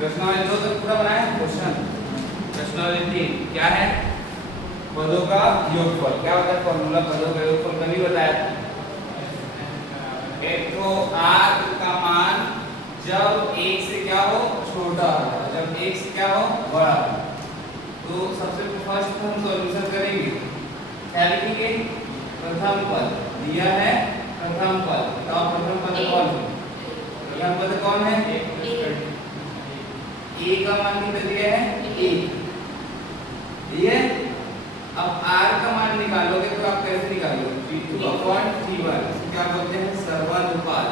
प्रश्नावली 2 तक पूरा बनाया क्वेश्चन। प्रश्नावली 3 क्या है? पदों का योगफल। क्या होता है फॉर्मूला पदों का योगफल का भी बताया। एक तो r का मान जब 1 से क्या हो छोटा हो, जब 1 से क्या हो बड़ा हो, तो सबसे फर्स्ट हम सॉल्यूशन करेंगे। क्या लिखेंगे? प्रथम पद दिया है, प्रथम पद बताओ प्रथम पद कौन है? प्रथम पद कौन है? a का मान कितना दिया है? 1। ये अब r का मान निकालोगे तो आप कैसे निकालोगे? G2/3 क्या बोलते हैं? सर्वानुपात।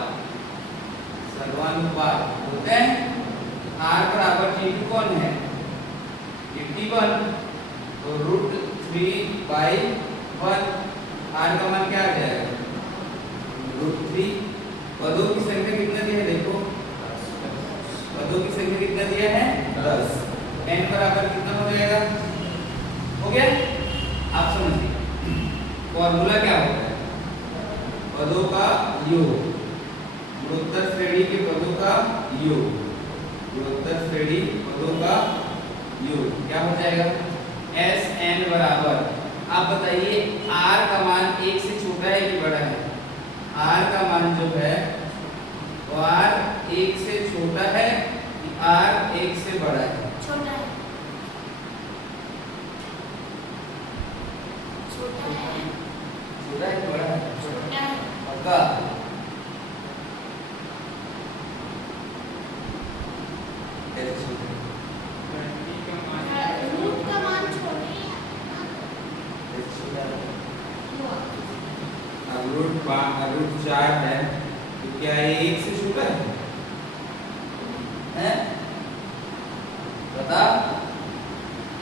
सर्वानुपात बोलते हैं। r बराबर G2 कौन है? 81, तो √3/1 r का मान क्या आ जाएगा? √3। पदों की संख्या कितना दिया है देखो, पदों की संख्या कितना दिया है? 10। n बराबर कितना हो जाएगा? हो गया? आप समझिए फॉर्मूला क्या होता है? पदों का योग, गुणोत्तर श्रेणी के पदों का योग, गुणोत्तर श्रेणी पदों का योग क्या हो जाएगा? Sn बराबर, आप बताइए r का मान 1 से छोटा है कि बड़ा है? r का मान जो है वो r 1 से छोटा है कि r 1 से बड़ा है? छोटा है। छोटा है। छोटा है कि बड़ा है? छोटा है। पक्का? कैसे छोटा है? रूट का मान छोटे है। कैसे छोटा है? अब रूट 4 है तो क्या ये 1 से छोटा है? हैं? बता।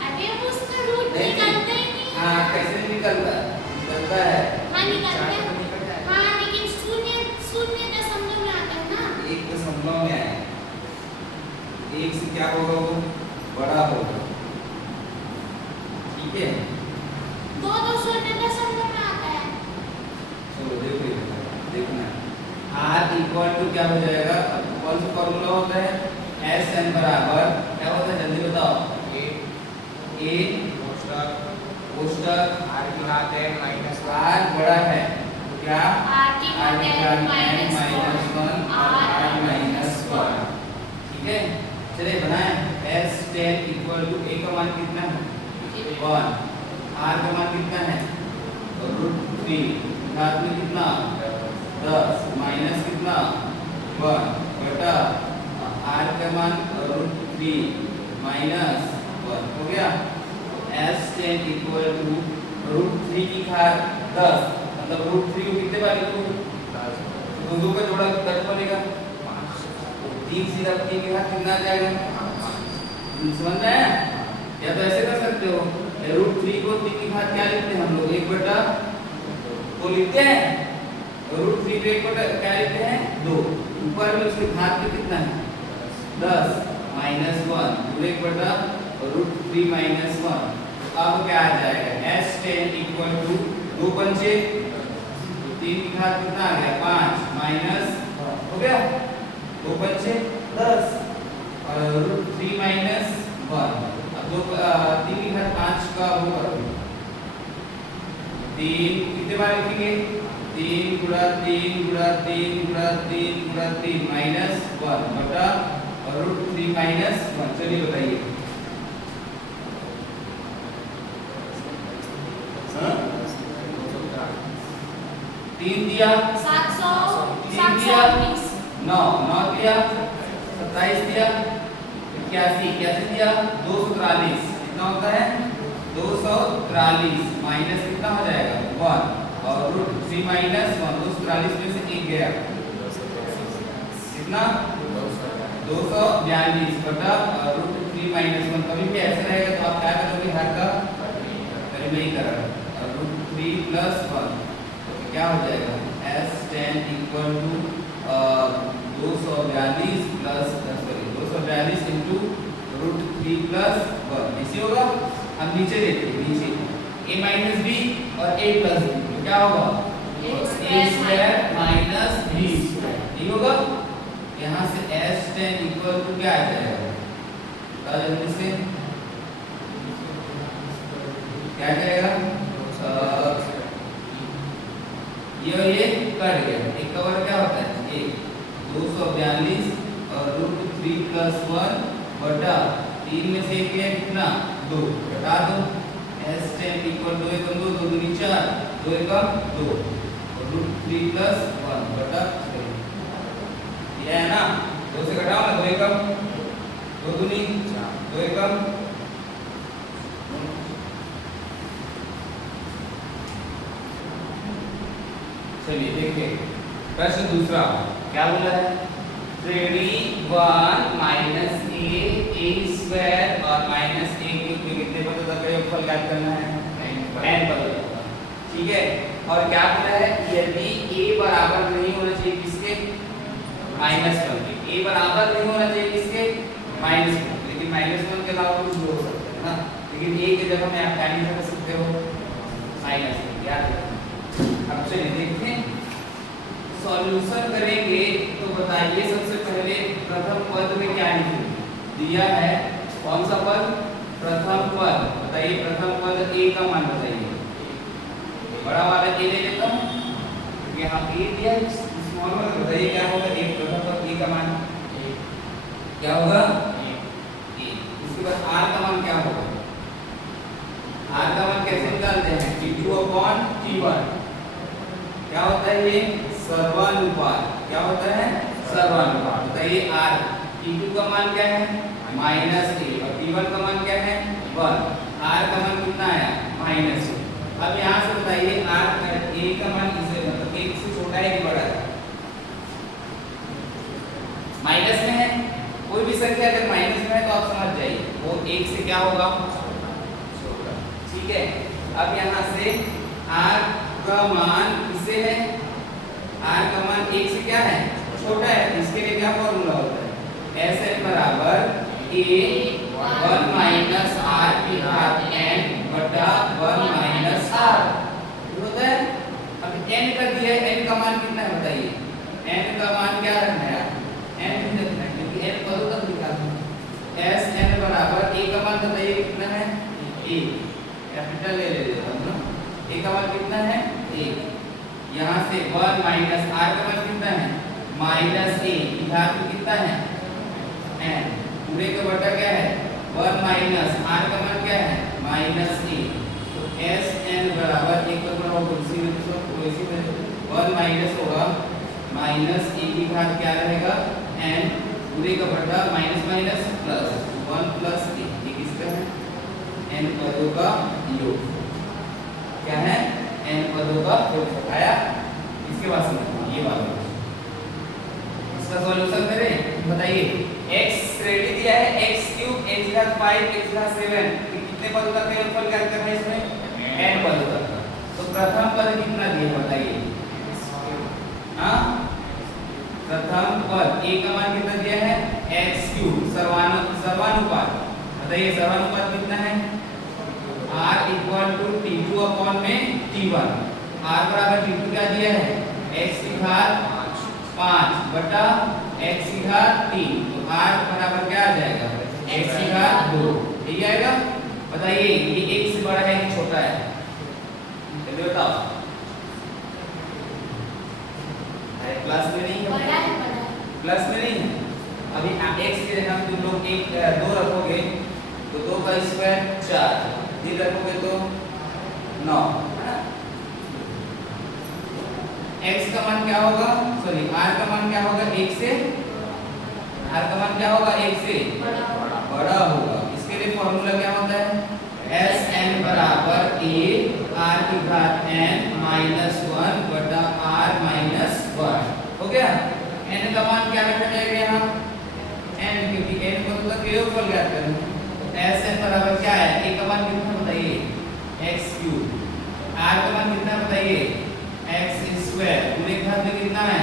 अरे उसका रूट निकलता ही नहीं है। हाँ कैसे नहीं निकलता? निकलता है। हाँ निकलता है। हाँ लेकिन शून्य दशमलव में आता है ना। 1 दशमलव में आए, 1 से क्या होगा? वो बड़ा होगा। ठीक है, दो शून्य दशमलव में आता है। चलो देखो देखना r इक्वल टू क्या हो जाएगा? अब कौन सा फॉर्मूला होता है? Sn बराबर क्या होता है जल्दी बताओ? a कोष्ठक r की घात n माइनस r बड़ा है तो क्या? r की घात n माइनस 1 r माइनस 1। ठीक है, चलिए बनाएं। S10 इक्वल टू a का मान कितना है? 1। r का मान कितना है? √3 घात में कितना? 10 माइनस कितना? 1 बटा r का मान √3 माइनस 1 हो गया। S10 इक्वल टू √3 की घात 10 मतलब √3 को कितने बार लिखूं? तो दो का जोड़ा 10 बनेगा। 3 सीधा 3 की घात कितना आ जाएगा? समझ में आया? या तो ऐसे कर सकते हो, √3 को 3 की घात क्या लिखते हैं हम लोग? 1 बटा तो लिखते हैं। √3 को 1 बटा क्या लिखते हैं? 2। ऊपर में उसकी घात पे कितना है? 10 माइनस 1 पूरे 1 बटा √3 माइनस 1। अब क्या आ जाएगा? S10 इक्वल टू 2 पंचे 3 की घात कितना आ गया? 5 माइनस हो गया 2 पंचे 10 और √3 माइनस 1। अब 3 की घात 5 का वो कर दो 3 कितने बार लिखेंगे? 3 गुणा 3 गुणा 3 गुणा 3 गुणा 3 माइनस 1 बटा √3 माइनस 1। चलिए बताइए। हाँ? 3 दिया 700 3 दिया 720 9 9 दिया 27 दिया 81 दिया 243 कितना होता है? 243 माइनस कितना हो जाएगा? 1 और √3 माइनस 1 243 में से 1 गया कितना? 242 बटा √3 माइनस 1। कभी भी ऐसा रहेगा तो आप क्या करोगे? हर का करीब नहीं कर रहा √3 प्लस 1 तो क्या हो जाएगा? S10 equal to 242 plus 242 into √3 plus 1 ऐसे होगा। हम नीचे देखते हैं, नीचे a माइनस b और a प्लस b तो क्या होगा? a square minus b square. ठीक होगा। यहाँ से S10 इक्वल टू क्या आ जाएगा? बता जल्दी से क्या करेगा। ये कट गया, एक का वर्ग क्या होता है 1, 242 और √3 + 1 बटा 3 में से 1 है कितना 2, घटा दो S10 = 2 एकम 2, 2 दूनी 4, 2 एकम 2 और √3 + 1 बटा 3 ये है ना। 2 से घटाओ ना 2 एकम 2 दूनी 2 एकम। चलिए देखिए प्रश्न दूसरा क्या बोला है 3d1 - a a² और -a³ के कितने पदों का योगफल ज्ञात करना है n पदों का। ठीक है, और क्या बोला है यदि a बराबर नहीं होना चाहिए किसके -1 के, a बराबर नहीं होना चाहिए किसके -1, लेकिन -1 के अलावा कुछ भी हो सकता है ना, लेकिन a की जगह में आप क्या नहीं कर सकते हो -1 याद रखना। अब चलिए देखते हैं सॉल्यूशन करेंगे तो बताइए सबसे पहले प्रथम पद में क्या दिया है, कौन सा पद प्रथम पद बताइए। प्रथम पद a का मान बताइए, बड़ा वाला a ले लेता हूं क्योंकि यहाँ a दिया है, स्मॉल वाला बताइए क्या होगा। एक प्रथम पद a का मान क्या होगा a। उसके बाद r का मान क्या होगा, r का मान कैसे निकालते हैं T2/T1 क्या होता है ये सर्वानुपात, क्या होता है सर्वानुपात। बताइए r T2 का मान क्या है -a और T1 का मान क्या है 1, r का मान कितना आया -a। अब यहाँ से बताइए r a का मान इसे मतलब 1 से छोटा है कि बड़ा है, माइनस में है, कोई भी संख्या अगर माइनस में है तो आप समझ जाइए वो 1 से क्या होगा छोटा। ठीक है, अब यहाँ से r का मान किसे है, r का मान 1 से क्या है छोटा है, इसके लिए क्या फॉर्मूला होता है Sn बराबर a1 - r की घात n बटा 1 - r होता है। अब n का दिया है, n का मान कितना है बताइए, n का मान क्या रखना है n नहीं रखना है क्योंकि n पदों तक लिखा है। Sn बराबर a का मान बताइए कितना है 1, कैपिटल ले लेता हूं ना, a का मान कितना है 1, यहाँ से 1 - r का मान कितना है -a की घात में कितना है n, पूरे का बटा क्या है 1 - r का मान क्या है -a। तो Sn बराबर 1 का गुणा होगा इसी में, तो इसी में 1 होगा -a की घात क्या रहेगा n, पूरे का बटा माइनस प्लस 1 + a, ये किसका है n पदों का योग, क्या है n पदों का योग आया। इसके बाद समझना ये बात है, इसका सॉल्यूशन करें बताइए। x रेडी दिया है x³ x⁵ x⁵ कितने पदों का योगफल ज्ञात करना है इसमें n पदों का। तो प्रथम पद कितना दिया बताइए, हां प्रथम पद a का मान कितना दिया है x³ सर्वानुपात बताइए, सर्वानुपात कितना है r = T2/T1, r बराबर T2 क्या दिया है x की घात 5 बटा x की घात 3, तो r बराबर क्या आ जाएगा x की घात 2, ठीक आएगा। बताइए ये 1 से बड़ा है कि छोटा है, जल्दी बताओ। अरे प्लस में नहीं है, प्लस में नहीं है। अभी x की जगह तुम लोग 2 रखोगे तो 2 का स्क्वायर 4, 3 रखोगे तो 9, x का मान क्या होगा सॉरी r का मान क्या होगा 1 से, r का मान क्या होगा 1 से बड़ा होगा। इसके लिए फॉर्मूला क्या होता है Sn बराबर a r की घात n -1 बटा r -1 हो गया। n का मान क्या रखा जाएगा यहाँ n, क्योंकि n को तो योगफल ज्ञात करना है। तो Sn बराबर क्या है, a का मान कितना बताइए x³, r का मान कितना बताइए x², पूरे घात में कितना है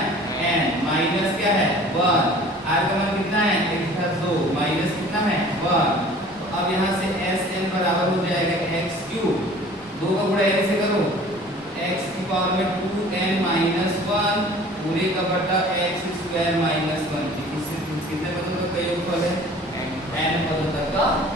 n माइनस क्या है 1, r का मान कितना है x⁵ 2 माइनस कितना है 1। तो अब यहाँ से Sn बराबर हो जाएगा x³, 2 का गुणा n से करो x की पावर में 2n - 1 पूरे का बटा x² - 1, कितने पदों तक का योगफल है n पदों तक का हाँ